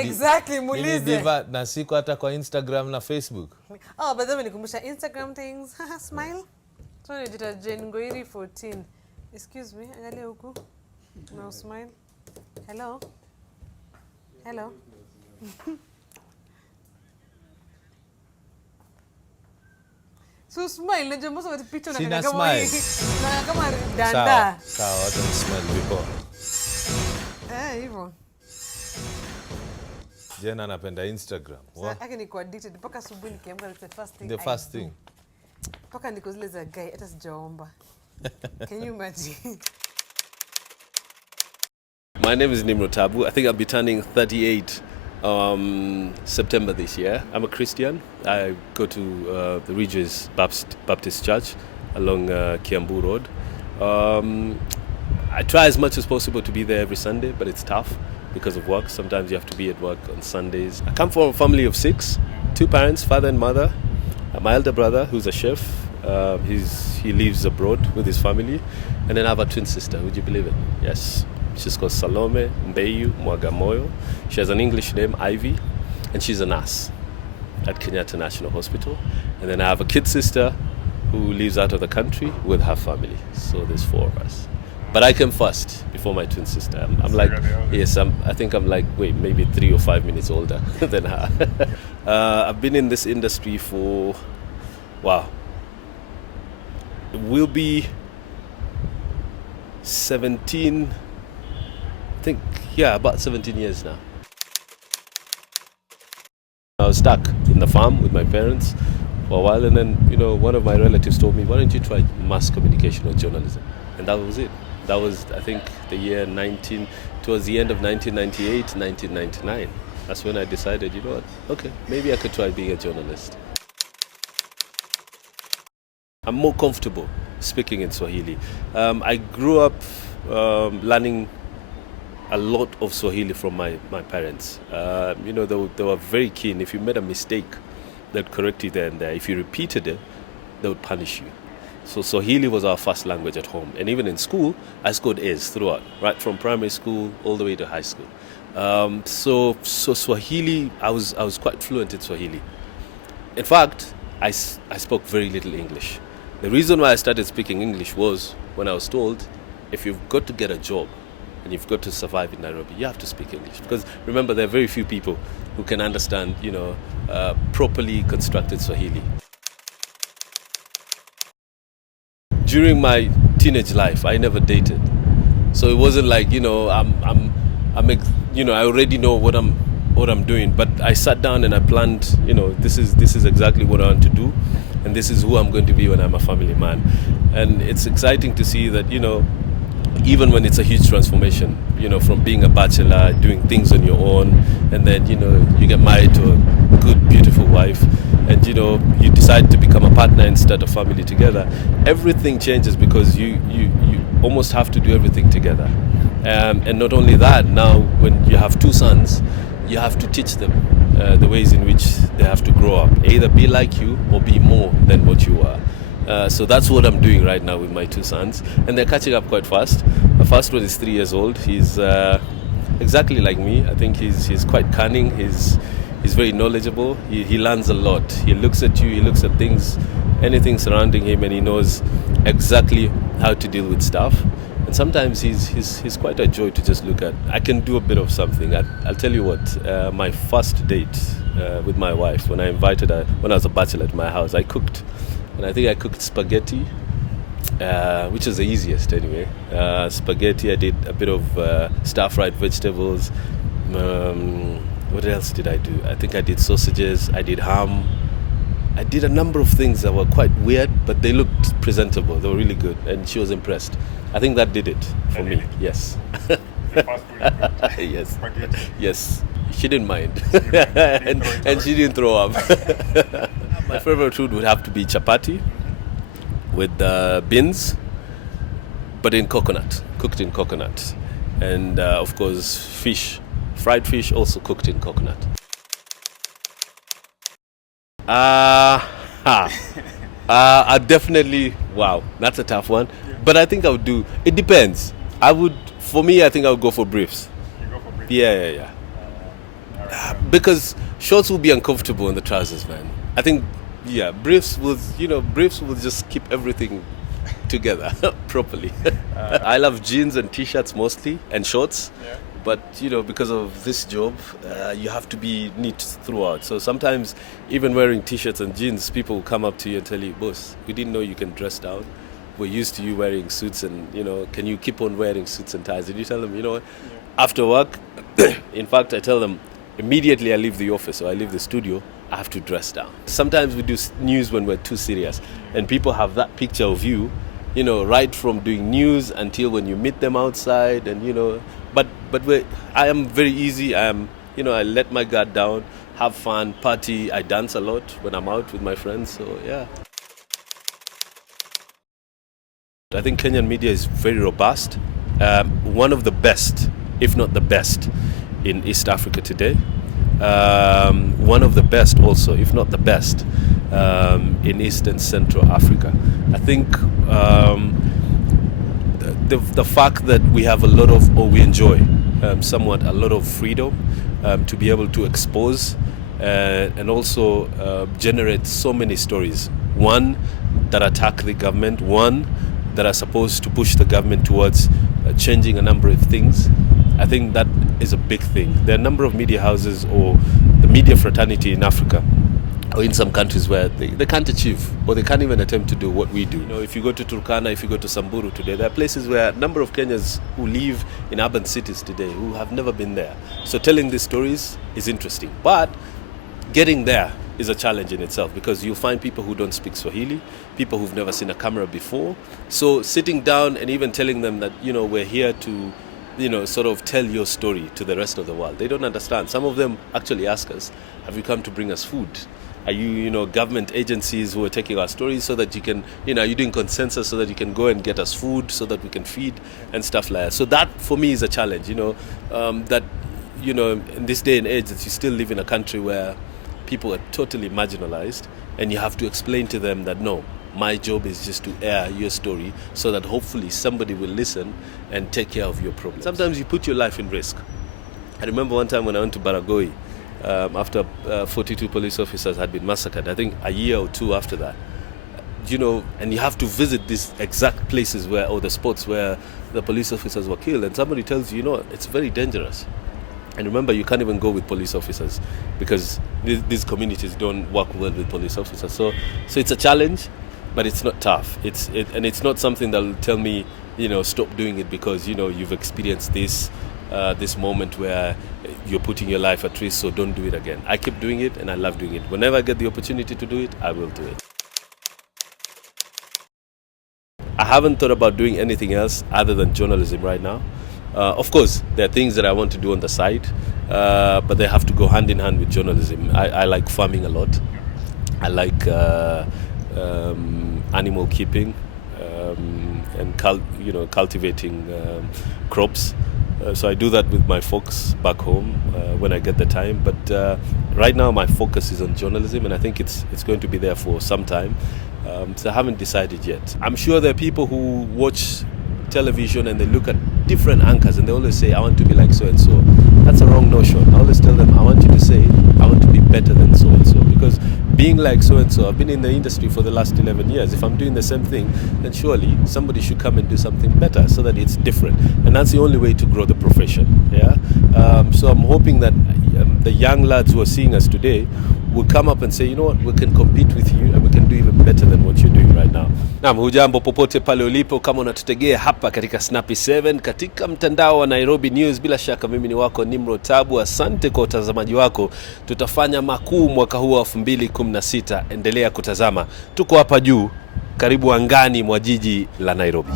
Exactly, muulize. Na siko hata kwa Instagram na Facebook. Oh, but then nikumbusha Instagram things. Smile. So nijita Jane Ngoiri 14. Excuse me, angalia huku. Now smile. Hello. Hello. So smile, najua most of the picture na kama danda. Sawa, wacha smile before. Hivyo. Jena anapenda Instagram. Sasa niko addicted mpaka asubuhi nikiamka, it's the first thing. The first thing. Mpaka niko zile za guy hata sijaomba. Can you imagine? My name is Nimrod Taabu. I think I'll be turning 38 September this year. I'm a Christian. I go to the Regis Baptist Church along Kiambu Road. I try as much as possible to be there every Sunday, but it's tough because of work. Sometimes you have to be at work on Sundays. I come from a family of 6, 2 parents, father and mother. My elder brother, who's a chef, he lives abroad with his family. And then I have a twin sister, would you believe it? Yes. She's called Salome Mbeyu Mwagamoyo. She has an English name, Ivy, and she's a nurse at Kenyatta National Hospital. And then I have a kid sister who lives out of the country with her family. So there's 4 of us. But I came first before my twin sister. I'm like, yes, I think I'm like, maybe 3 or 5 minutes older than her. I've been in this industry for, it will be 17, I think, about 17 years now. I was stuck in the farm with my parents for a while, and then, one of my relatives told me, why don't you try mass communication or journalism? And that was it. That was, I think, the year towards the end of 1998, 1999. That's when I decided, you know what, okay, maybe I could try being a journalist. I'm more comfortable speaking in Swahili. I grew up learning a lot of Swahili from my parents. They were very keen. If you made a mistake, they'd correct you there and there. If you repeated it, they would punish you. So Swahili was our first language at home. And even in school, I scored A's throughout, right from primary school all the way to high school. So Swahili, I was quite fluent in Swahili. In fact, I spoke very little English. The reason why I started speaking English was when I was told, if you've got to get a job and you've got to survive in Nairobi, you have to speak English. Because remember, there are very few people who can understand, properly constructed Swahili. During my teenage life, I never dated. So it wasn't like, I already know what I'm doing, but I sat down and I planned, this is exactly what I want to do, and this is who I'm going to be when I'm a family man. And it's exciting to see that, even when it's a huge transformation, from being a bachelor, doing things on your own, and then, you get married to a good, beautiful wife, and, you decide to become a partner and start a family together, everything changes because you almost have to do everything together. And not only that, now when you have 2 sons, you have to teach them the ways in which they have to grow up, either be like you or be more than what you are. So that's what I'm doing right now with my 2 sons, and they're catching up quite fast. The first one is 3 years old. He's exactly like me. I think he's quite cunning. He's very knowledgeable. He learns a lot. He looks at you. He looks at things, anything surrounding him, and he knows exactly how to deal with stuff. And sometimes he's quite a joy to just look at. I can do a bit of something. I'll tell you what. My first date with my wife, when I invited her, when I was a bachelor at my house, I cooked. And I think I cooked spaghetti, which is the easiest anyway. Spaghetti, I did a bit of stir-fried vegetables. What else did I do? I think I did sausages, I did ham. I did a number of things that were quite weird, but they looked presentable. They were really good, and she was impressed. I think that did it for me. Yes. Yes. Yes. She didn't mind. and she didn't throw up. My favorite food would have to be chapati with beans, but in coconut, cooked in coconut. And of course, fish, fried fish also cooked in coconut. I definitely, wow, that's a tough one. But I think I would do, it depends. For me, I think I would go for briefs. You go for briefs? Yeah. Because shorts will be uncomfortable in the trousers, man. I think, yeah, briefs will just keep everything together properly. I love jeans and t-shirts mostly, and shorts. Yeah. But, because of this job, you have to be neat throughout. So sometimes, even wearing t-shirts and jeans, people will come up to you and tell you, boss, we didn't know you can dress down. We're used to you wearing suits and, can you keep on wearing suits and ties? And you tell them, after work, in fact, I tell them, immediately I leave the office or I leave the studio, I have to dress down. Sometimes we do news when we're too serious. And people have that picture of you, right from doing news until when you meet them outside and, But I am very easy. I let my guard down, have fun, party. I dance a lot when I'm out with my friends. So, yeah. I think Kenyan media is very robust. One of the best, if not the best, in East Africa today. One of the best also, if not the best, in East and Central Africa. I think the fact that we have we enjoy somewhat a lot of freedom to be able to expose and also generate so many stories. One, that attack the government. One, that are supposed to push the government towards changing a number of things. I think that is a big thing. There are a number of media houses or the media fraternity in Africa or in some countries where they can't achieve or they can't even attempt to do what we do. If you go to Turkana, if you go to Samburu today, there are places where a number of Kenyans who live in urban cities today who have never been there. So telling these stories is interesting. But getting there is a challenge in itself because you'll find people who don't speak Swahili, people who've never seen a camera before. So sitting down and even telling them that, we're here to, sort of tell your story to the rest of the world. They don't understand. Some of them actually ask us, have you come to bring us food? Are you, government agencies who are taking our stories so that you can, are you doing consensus so that you can go and get us food so that we can feed and stuff like that. So that for me is a challenge, that, in this day and age that you still live in a country where people are totally marginalized and you have to explain to them that no, my job is just to air your story so that hopefully somebody will listen and take care of your problems. Sometimes you put your life in risk. I remember one time when I went to Baragoi after 42 police officers had been massacred, I think a year or two after that, and you have to visit these exact places or the spots where the police officers were killed, and somebody tells you, it's very dangerous. And remember, you can't even go with police officers because these communities don't work well with police officers. So it's a challenge, but it's not tough. And it's not something that will tell me, stop doing it because, you've experienced this moment where you're putting your life at risk, so don't do it again. I keep doing it and I love doing it. Whenever I get the opportunity to do it, I will do it. I haven't thought about doing anything else other than journalism right now. Of course, there are things that I want to do on the side, but they have to go hand in hand with journalism. I like farming a lot. I like animal keeping and cultivating crops. So I do that with my folks back home when I get the time. But right now my focus is on journalism, and I think it's going to be there for some time. So I haven't decided yet. I'm sure there are people who watch television and they look at different anchors and they always say, I want to be like so-and-so. That's a wrong notion. I always tell them, I want you to say, I want to be better than so-and-so. Because being like so-and-so, I've been in the industry for the last 11 years. If I'm doing the same thing, then surely somebody should come and do something better so that it's different. And that's the only way to grow the profession. Yeah. So I'm hoping that the young lads who are seeing us today will come up and say, you know what, we can compete with you and we can do even better than what you're doing right now. Naam, hujambo popote pale ulipo, kama unatutegea hapa katika Snappy 7 katika mtandao wa Nairobi News. Bila shaka mimi ni wako Nimrod Taabu. Asante kwa utazamaji wako. Tutafanya makuu mwaka huu wa 2016. Endelea kutazama. Tuko hapa juu karibu angani mwa jiji la Nairobi.